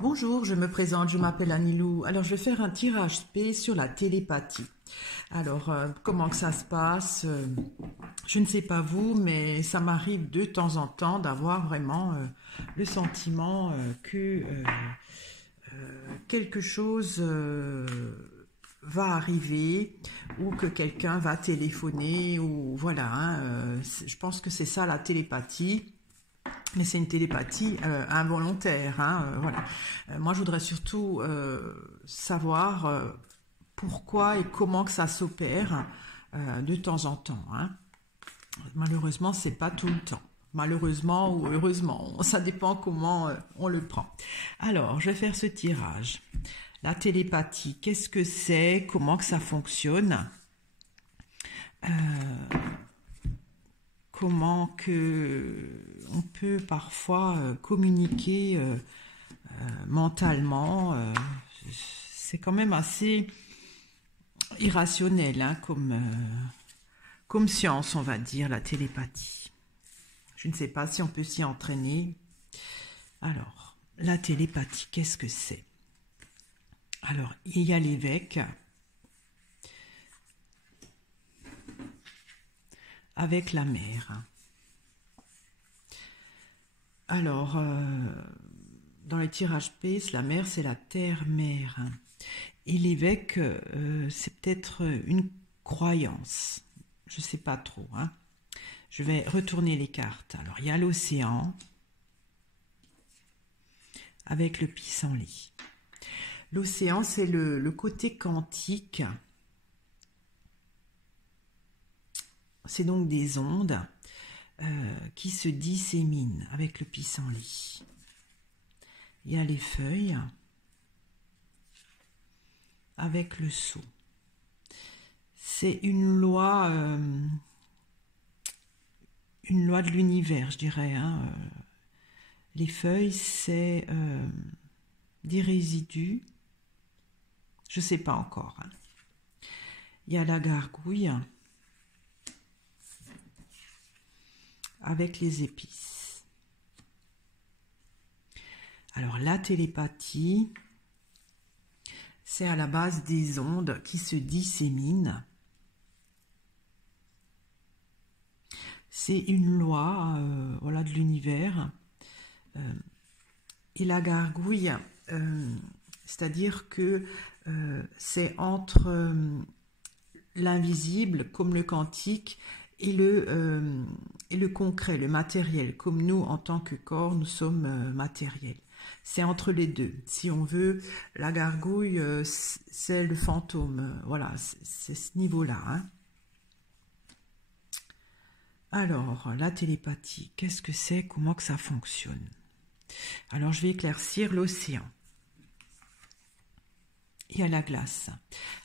Bonjour, je me présente, je m'appelle Anilou. Alors, je vais faire un tirage spé sur la télépathie. Alors, comment que ça se passe je ne sais pas vous, mais ça m'arrive de temps en temps d'avoir vraiment le sentiment que quelque chose va arriver ou que quelqu'un va téléphoner ou voilà. Je pense que c'est ça la télépathie. Mais c'est une télépathie involontaire, voilà. Moi, je voudrais surtout savoir pourquoi et comment que ça s'opère de temps en temps. Malheureusement, c'est pas tout le temps. Malheureusement ou heureusement, ça dépend comment on le prend. Alors, je vais faire ce tirage. La télépathie, qu'est-ce que c'est? Comment que ça fonctionne? Comment que on peut parfois communiquer mentalement. C'est quand même assez irrationnel comme science, on va dire, la télépathie. Je ne sais pas si on peut s'y entraîner. Alors, la télépathie, qu'est-ce que c'est? Alors, il y a l'évêque avec la mère. Alors, dans les tirages P, la mère, c'est la terre-mère. Et l'évêque, c'est peut-être une croyance. Je ne sais pas trop. Je vais retourner les cartes. Alors, il y a l'océan avec le pissenlit. L'océan, c'est le côté quantique. C'est donc des ondes qui se disséminent avec le pissenlit. Il y a les feuilles avec le sceau. C'est une loi de l'univers, je dirais. Les feuilles, c'est des résidus. Je ne sais pas encore. Il y a la gargouille avec les épices. Alors la télépathie, c'est à la base des ondes qui se disséminent. C'est une loi voilà, de l'univers. Et la gargouille, c'est-à-dire que c'est entre l'invisible, comme le quantique, et le concret, le matériel. Comme nous, en tant que corps, nous sommes matériels. C'est entre les deux. Si on veut, la gargouille, c'est le fantôme. Voilà, c'est ce niveau-là. Alors, la télépathie, qu'est-ce que c'est? Comment que ça fonctionne? Alors, je vais éclaircir l'océan. Il y a la glace.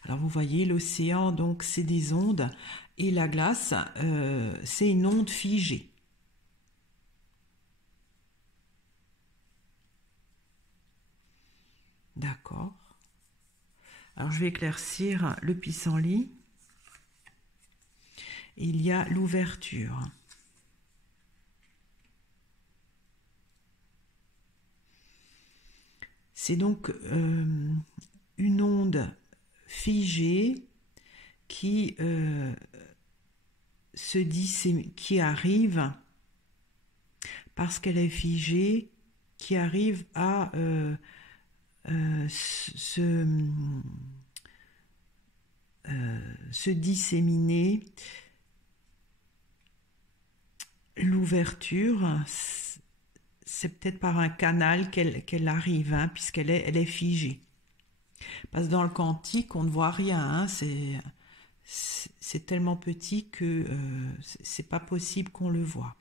Alors, vous voyez, l'océan, donc, c'est des ondes. Et la glace, c'est une onde figée. D'accord. Alors, je vais éclaircir le pissenlit. Il y a l'ouverture. C'est donc une onde figée qui qui arrive parce qu'elle est figée, qui arrive à se disséminer. L'ouverture, c'est peut-être par un canal qu'elle arrive, puisqu'elle est figée. Parce que dans le quantique, on ne voit rien, c'est tellement petit que c'est pas possible qu'on le voit.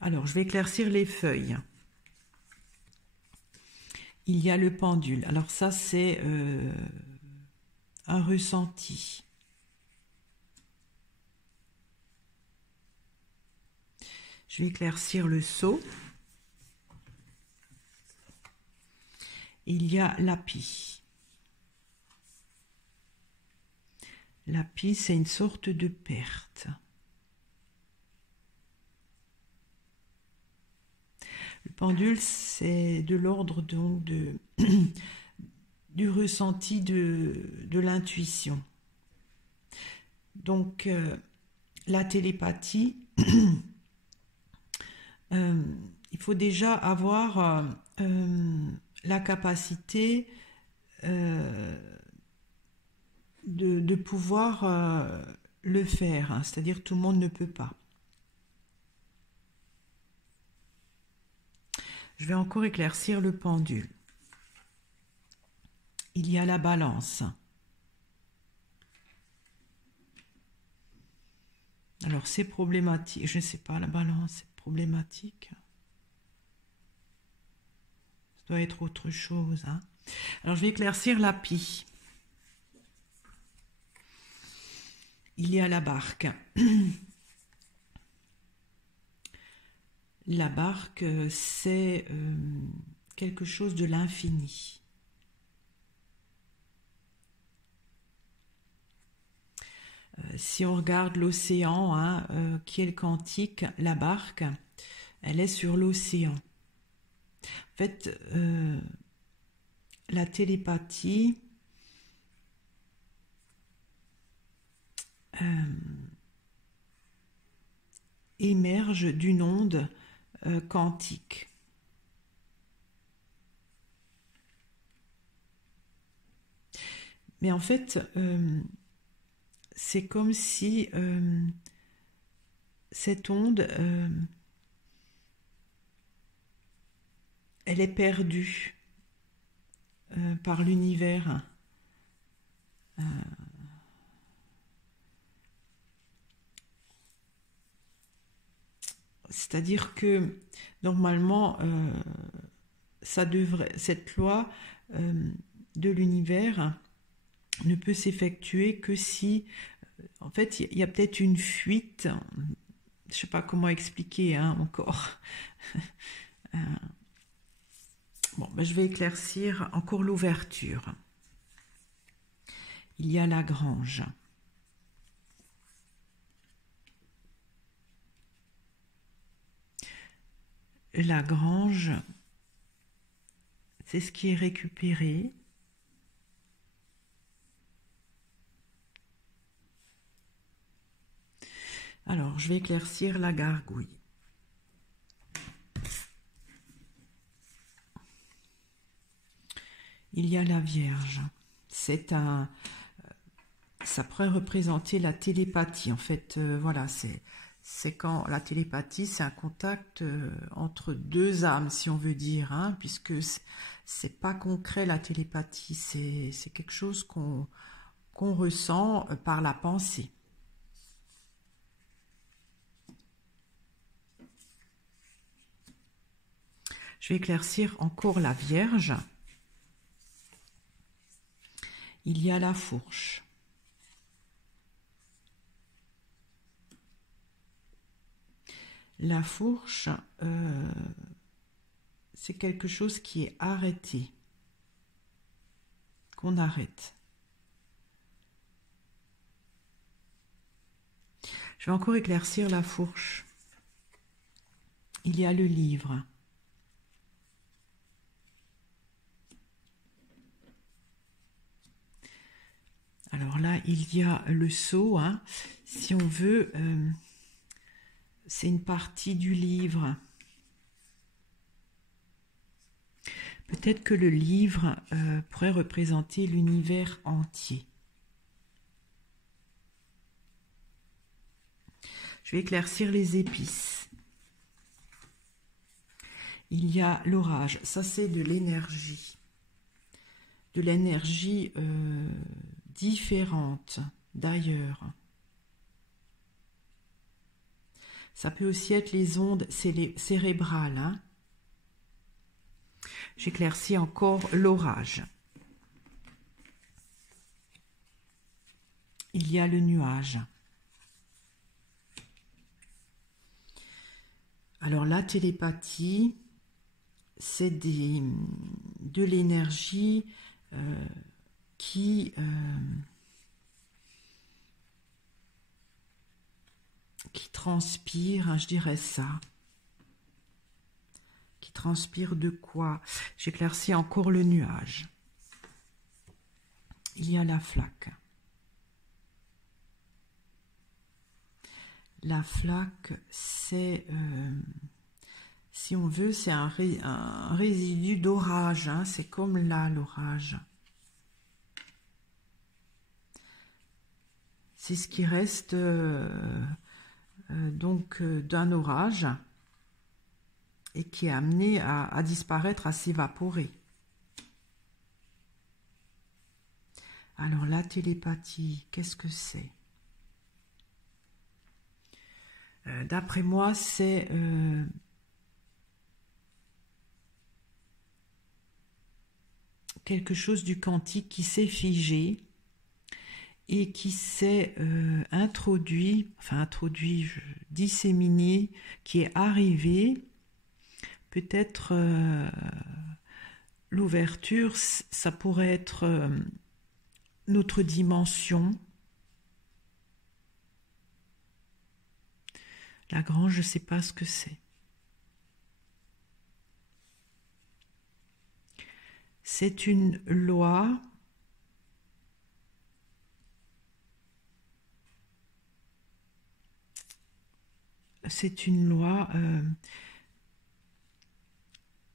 Alors, je vais éclaircir les feuilles. Il y a le pendule. Alors ça, c'est un ressenti. Je vais éclaircir le sceau. Il y a l'apis. L'apis, c'est une sorte de perte. Le Pendule, c'est de l'ordre donc du ressenti de l'intuition. Donc, la télépathie, il faut déjà avoir la capacité de pouvoir le faire, hein. C'est-à-dire tout le monde ne peut pas. Je vais encore éclaircir le pendule. Il y a la balance. Alors c'est problématique, je ne sais pas, la balance c'est problématique. Ça doit être autre chose, hein. Alors je vais éclaircir la pie. Il y a la barque. La barque, c'est quelque chose de l'infini. Si on regarde l'océan, hein, qui est le quantique, la barque, elle est sur l'océan. En fait, la télépathie émerge d'une onde quantique. Mais en fait, c'est comme si cette onde, elle est perdue par l'univers. C'est-à-dire que normalement, cette loi de l'univers ne peut s'effectuer que si, en fait, il y a peut-être une fuite. Je ne sais pas comment expliquer, hein, encore. Bon, ben, je vais éclaircir encore l'ouverture. Il y a la grange. La grange, c'est ce qui est récupéré. Alors, je vais éclaircir la gargouille. Il y a la Vierge. Ça pourrait représenter la télépathie. En fait, voilà, c'est quand la télépathie, c'est un contact entre deux âmes, si on veut dire, hein, puisque c'est pas concret la télépathie, c'est quelque chose qu'on ressent par la pensée. Je vais éclaircir encore la Vierge. Il y a la fourche. La fourche, c'est quelque chose qui est arrêté, qu'on arrête. Je vais encore éclaircir la fourche. Il y a le livre. Alors là, il y a le seau, hein. Si on veut, c'est une partie du livre. Peut-être que le livre pourrait représenter l'univers entier. Je vais éclaircir les épices. Il y a l'orage. Ça, c'est de l'énergie. De l'énergie différente d'ailleurs. Ça peut aussi être les ondes cérébrales, hein. J'éclaircis encore l'orage. Il y a le nuage. Alors la télépathie, c'est de l'énergie qui transpire, hein, je dirais ça, qui transpire de quoi? J'éclaircis encore le nuage. Il y a la flaque. La flaque, c'est, si on veut, c'est un résidu d'orage, hein, c'est comme là, l'orage. C'est ce qui reste donc d'un orage et qui est amené à disparaître, à s'évaporer. Alors la télépathie, qu'est-ce que c'est? D'après moi, c'est quelque chose du quantique qui s'est figé et qui s'est disséminé, qui est arrivé. Peut-être l'ouverture, ça pourrait être notre dimension. La grange, je ne sais pas ce que c'est. C'est une loi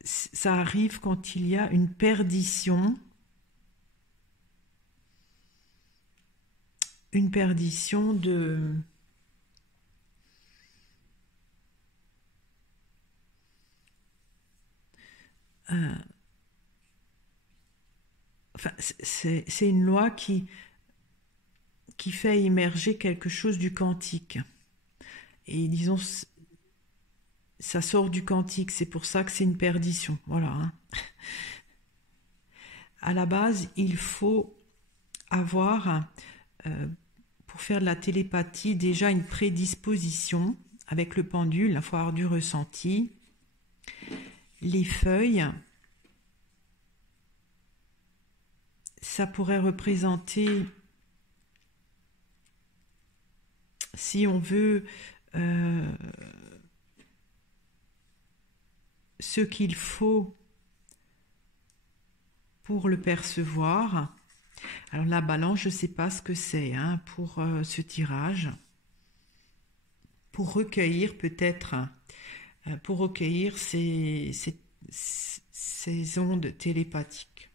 ça arrive quand il y a une perdition de enfin, c'est une loi qui fait émerger quelque chose du quantique. Et disons, ça sort du quantique, c'est pour ça que c'est une perdition. Voilà. Hein. À la base, il faut avoir, pour faire de la télépathie, déjà une prédisposition avec le pendule, il faut avoir du ressenti. Les feuilles, ça pourrait représenter, si on veut, ce qu'il faut pour le percevoir. Alors la balance, je ne sais pas ce que c'est hein, pour ce tirage. Pour recueillir peut-être, pour recueillir ces ondes télépathiques.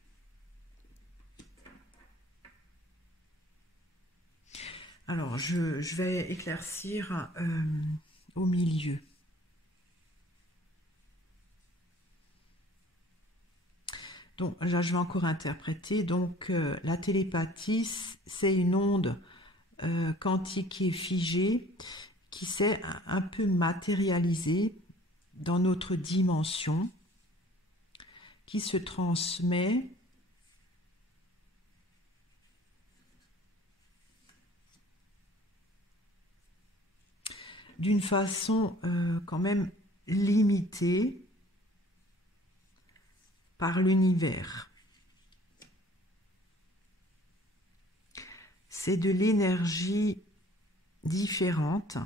Alors, je vais éclaircir au milieu. Donc, là, je vais encore interpréter. Donc, la télépathie, c'est une onde quantique qui est figée, qui s'est un peu matérialisée dans notre dimension, qui se transmet d'une façon quand même limitée par l'univers. C'est de l'énergie différente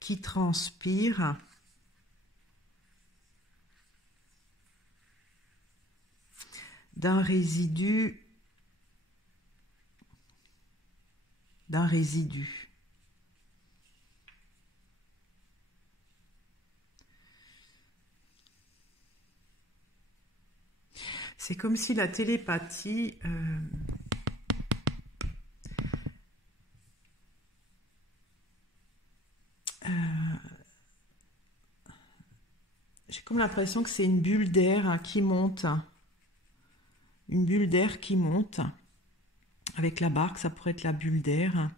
qui transpire d'un résidu. C'est comme si la télépathie j'ai comme l'impression que c'est une bulle d'air qui monte. Une bulle d'air qui monte. Avec la barque, ça pourrait être la bulle d'air.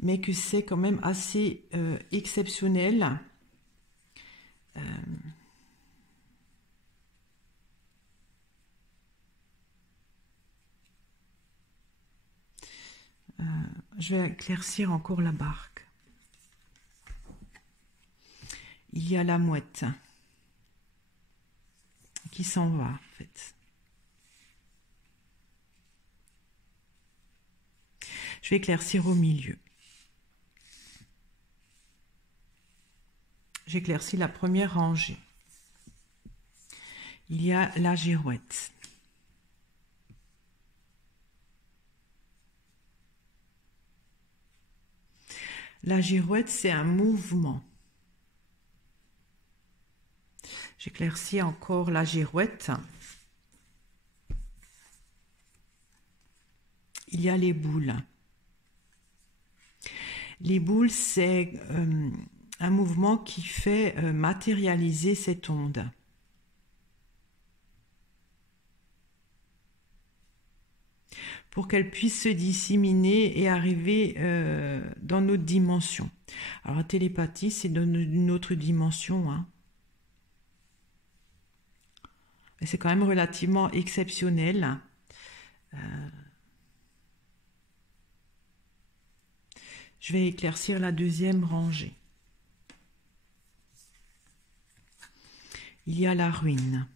Mais que c'est quand même assez exceptionnel. Je vais éclaircir encore la barque. Il y a la mouette qui s'en va, en fait. Je vais éclaircir au milieu. J'éclaircis la première rangée. Il y a la girouette. La girouette, c'est un mouvement. J'éclaircis encore la girouette. Il y a les boules. Les boules, c'est un mouvement qui fait matérialiser cette onde. Pour qu'elle puisse se disséminer et arriver dans notre dimension. Alors la télépathie, c'est dans une autre dimension. Hein. Mais c'est quand même relativement exceptionnel. Je vais éclaircir la deuxième rangée. Il y a la ruine.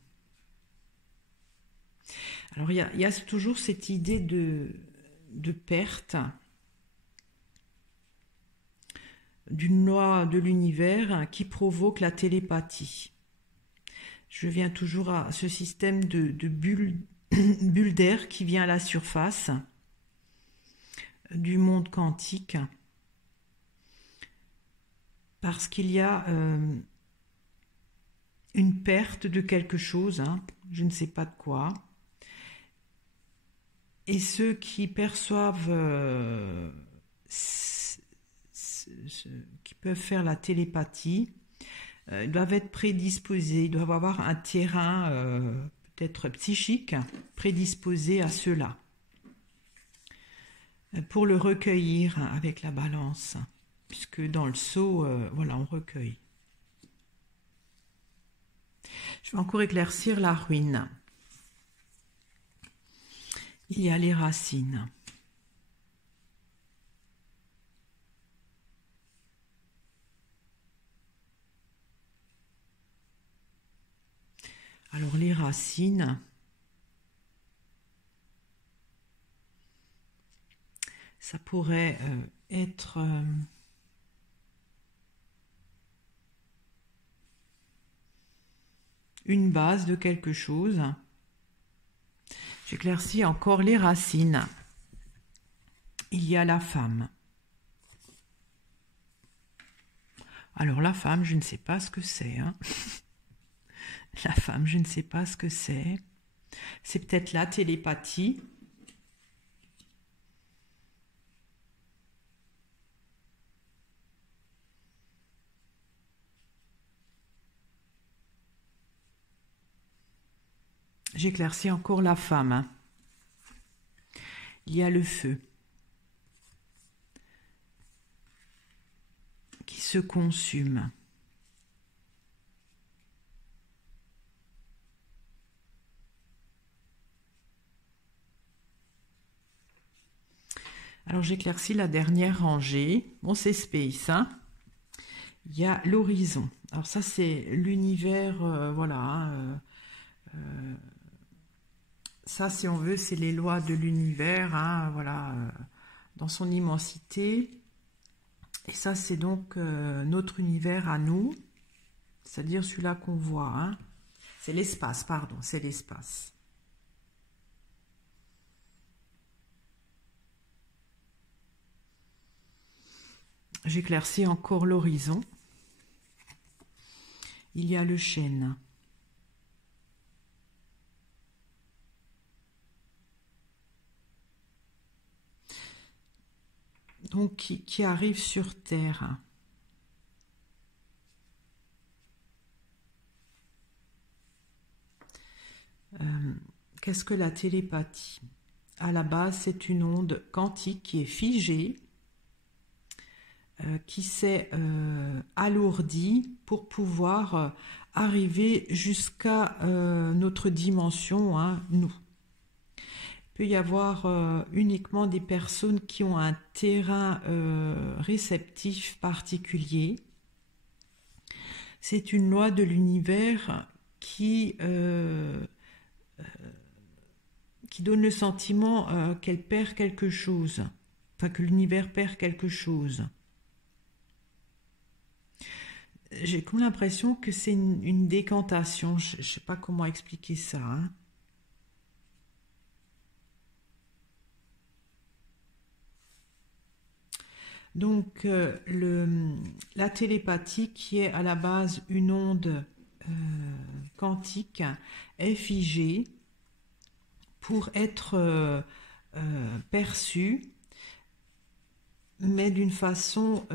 Alors, il y a toujours cette idée de perte d'une loi de l'univers qui provoque la télépathie. Je viens toujours à ce système de bulles d'air qui vient à la surface du monde quantique parce qu'il y a une perte de quelque chose, hein, je ne sais pas de quoi. Et ceux qui perçoivent, qui peuvent faire la télépathie, doivent être prédisposés, ils doivent avoir un terrain peut-être psychique prédisposé à cela, pour le recueillir avec la balance, puisque dans le seau, voilà, on recueille. Je vais encore éclaircir la ruine. Il y a les racines. Alors les racines, ça pourrait être une base de quelque chose. J'éclaircis encore les racines. Il y a la femme. Alors la femme, je ne sais pas ce que c'est. Hein. La femme, je ne sais pas ce que c'est. C'est peut-être la télépathie. J'éclaircis encore la femme. Hein. Il y a le feu qui se consume. Alors j'éclaircis la dernière rangée. Bon, c'est space. Hein. Il y a l'horizon. Alors ça, c'est l'univers, voilà. Hein, ça, si on veut, c'est les lois de l'univers, hein, voilà, dans son immensité. Et ça, c'est donc notre univers à nous, c'est-à-dire celui-là qu'on voit. Hein. C'est l'espace, pardon, c'est l'espace. J'éclaircis encore l'horizon. Il y a le chêne. Donc, qui arrive sur Terre. Qu'est-ce que la télépathie? À la base, c'est une onde quantique qui est figée, qui s'est alourdie pour pouvoir arriver jusqu'à notre dimension, hein, nous. Il peut y avoir uniquement des personnes qui ont un terrain réceptif particulier. C'est une loi de l'univers qui donne le sentiment qu'elle perd quelque chose enfin que l'univers perd quelque chose. J'ai comme l'impression que c'est une décantation. Je ne sais pas comment expliquer ça, hein. Donc, la télépathie, qui est à la base une onde quantique, est figée pour être perçue, mais d'une façon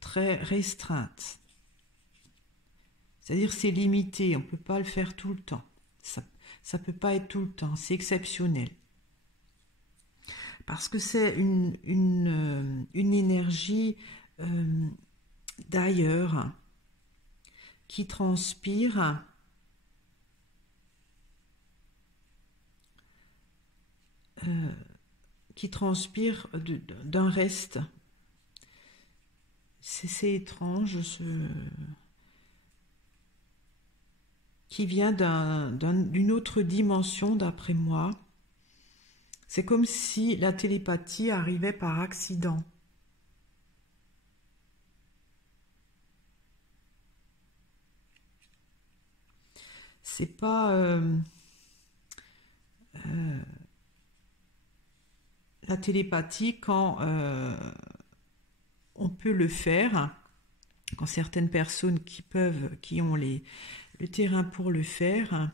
très restreinte. C'est-à-dire c'est limité, on ne peut pas le faire tout le temps. Ça ne peut pas être tout le temps, c'est exceptionnel. Parce que c'est une énergie d'ailleurs qui transpire d'un reste. C'est étrange, qui vient d'une autre dimension d'après moi. C'est comme si la télépathie arrivait par accident. C'est pas la télépathie quand on peut le faire, quand certaines personnes qui ont le terrain pour le faire,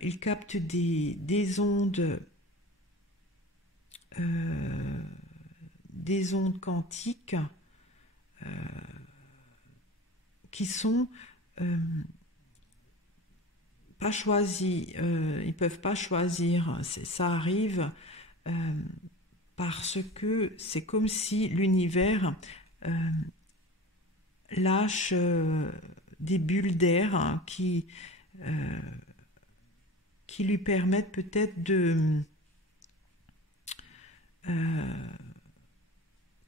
ils captent des ondes quantiques qui sont pas choisies. Ils peuvent pas choisir. Ça arrive parce que c'est comme si l'univers lâche des bulles d'air, hein, qui lui permettent peut-être de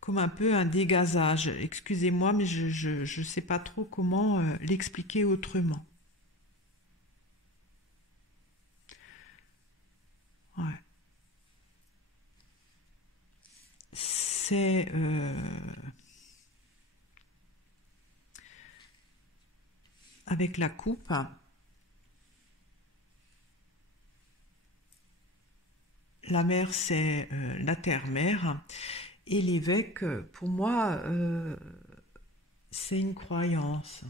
comme un peu un dégazage. Excusez-moi, mais je sais pas trop comment l'expliquer autrement. Ouais. C'est avec la coupe. La mère, c'est la terre-mère. Et l'évêque, pour moi, c'est une croyance.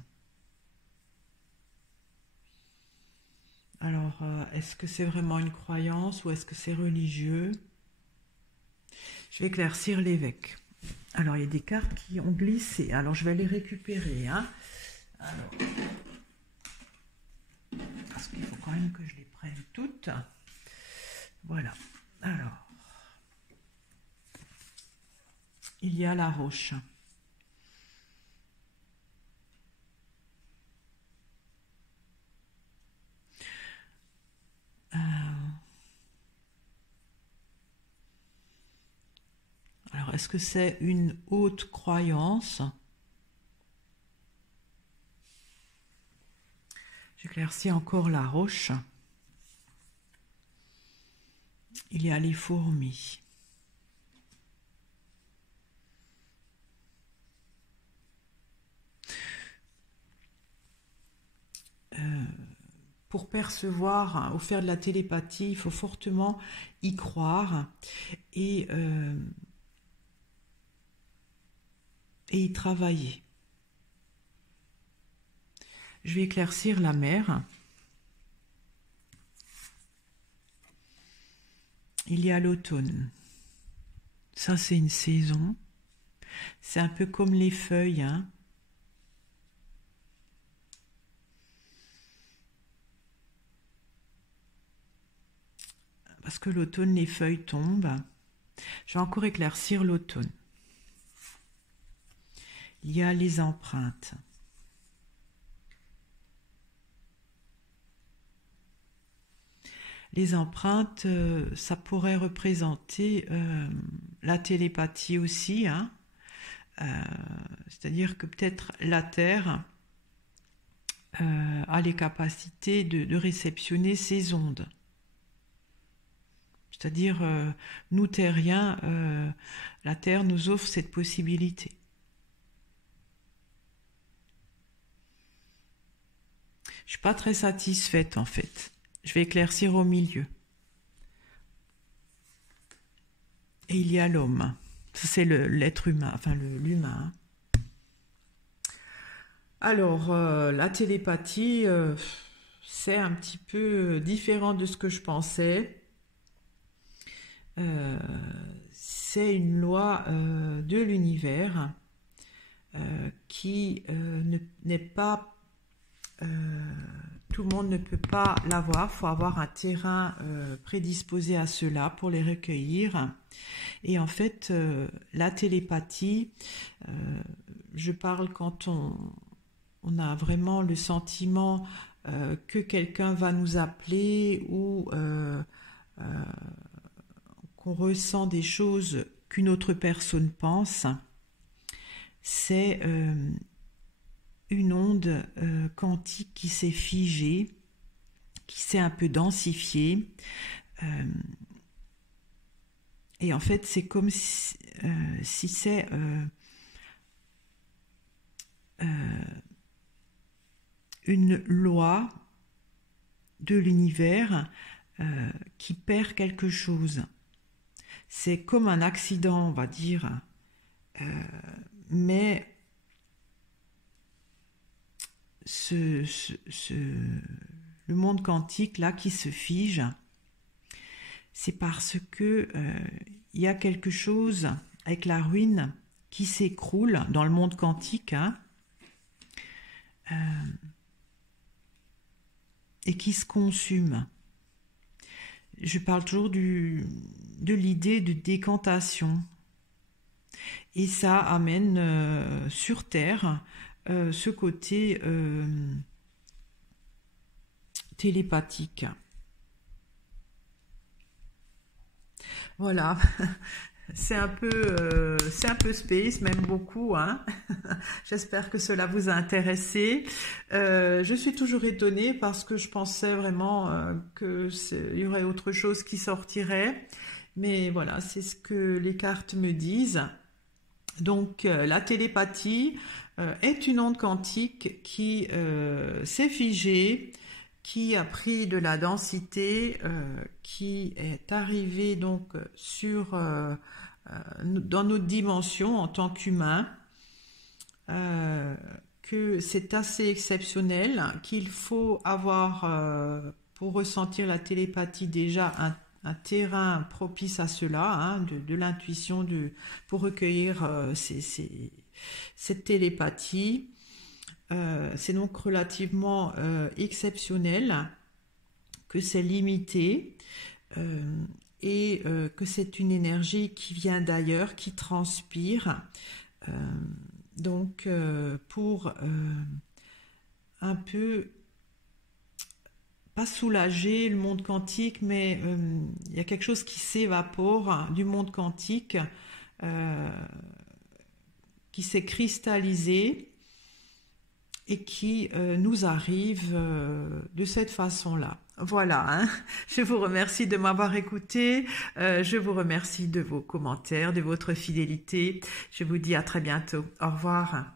Alors, est-ce que c'est vraiment une croyance ou est-ce que c'est religieux? Je vais éclaircir l'évêque. Alors, il y a des cartes qui ont glissé. Alors, je vais les récupérer, hein. Alors, parce qu'il faut quand même que je les prenne toutes. Voilà. Alors, il y a la roche. Alors, est-ce que c'est une haute croyance? J'éclaircis encore la roche. Il y a les fourmis. Pour percevoir ou faire de la télépathie, il faut fortement y croire et y travailler. Je vais éclaircir la mer. Il y a l'automne. Ça, c'est une saison. C'est un peu comme les feuilles, hein. Parce que l'automne, les feuilles tombent. Je vais encore éclaircir l'automne. Il y a les empreintes. Les empreintes, ça pourrait représenter la télépathie aussi, hein. C'est-à-dire que peut-être la Terre a les capacités de réceptionner ces ondes. C'est-à-dire, nous terriens, la Terre nous offre cette possibilité. Je suis pas très satisfaite en fait. Je vais éclaircir au milieu. Et il y a l'homme. Ça, c'est l'être humain, enfin l'humain. Alors, la télépathie, c'est un petit peu différent de ce que je pensais. C'est une loi de l'univers qui n'est pas... tout le monde ne peut pas l'avoir, il faut avoir un terrain prédisposé à cela pour les recueillir. Et en fait, la télépathie, je parle quand on a vraiment le sentiment que quelqu'un va nous appeler ou qu'on ressent des choses qu'une autre personne pense. C'est une onde quantique qui s'est figée, qui s'est un peu densifiée. Et en fait, c'est comme si c'est une loi de l'univers qui perd quelque chose. C'est comme un accident, on va dire, mais le monde quantique là qui se fige, c'est parce que il y a quelque chose avec la ruine qui s'écroule dans le monde quantique, et qui se consume. Je parle toujours de l'idée de décantation. Et ça amène sur Terre ce côté télépathique. Voilà, c'est un peu space, même beaucoup, hein. J'espère que cela vous a intéressé. Je suis toujours étonnée parce que je pensais vraiment qu'il y aurait autre chose qui sortirait. Mais voilà, c'est ce que les cartes me disent. Donc, la télépathie est une onde quantique qui s'est figée, qui a pris de la densité, qui est arrivée donc dans notre dimension en tant qu'humain, que c'est assez exceptionnel, qu'il faut avoir pour ressentir la télépathie déjà un terrain propice à cela, de l'intuition pour recueillir cette télépathie. C'est donc relativement exceptionnel, que c'est limité et que c'est une énergie qui vient d'ailleurs, qui transpire. Donc pour un peu, pas soulager le monde quantique, mais il y a quelque chose qui s'évapore du monde quantique, qui s'est cristallisé et qui nous arrive de cette façon-là. Voilà, hein. Je vous remercie de m'avoir écouté, je vous remercie de vos commentaires, de votre fidélité. Je vous dis à très bientôt. Au revoir.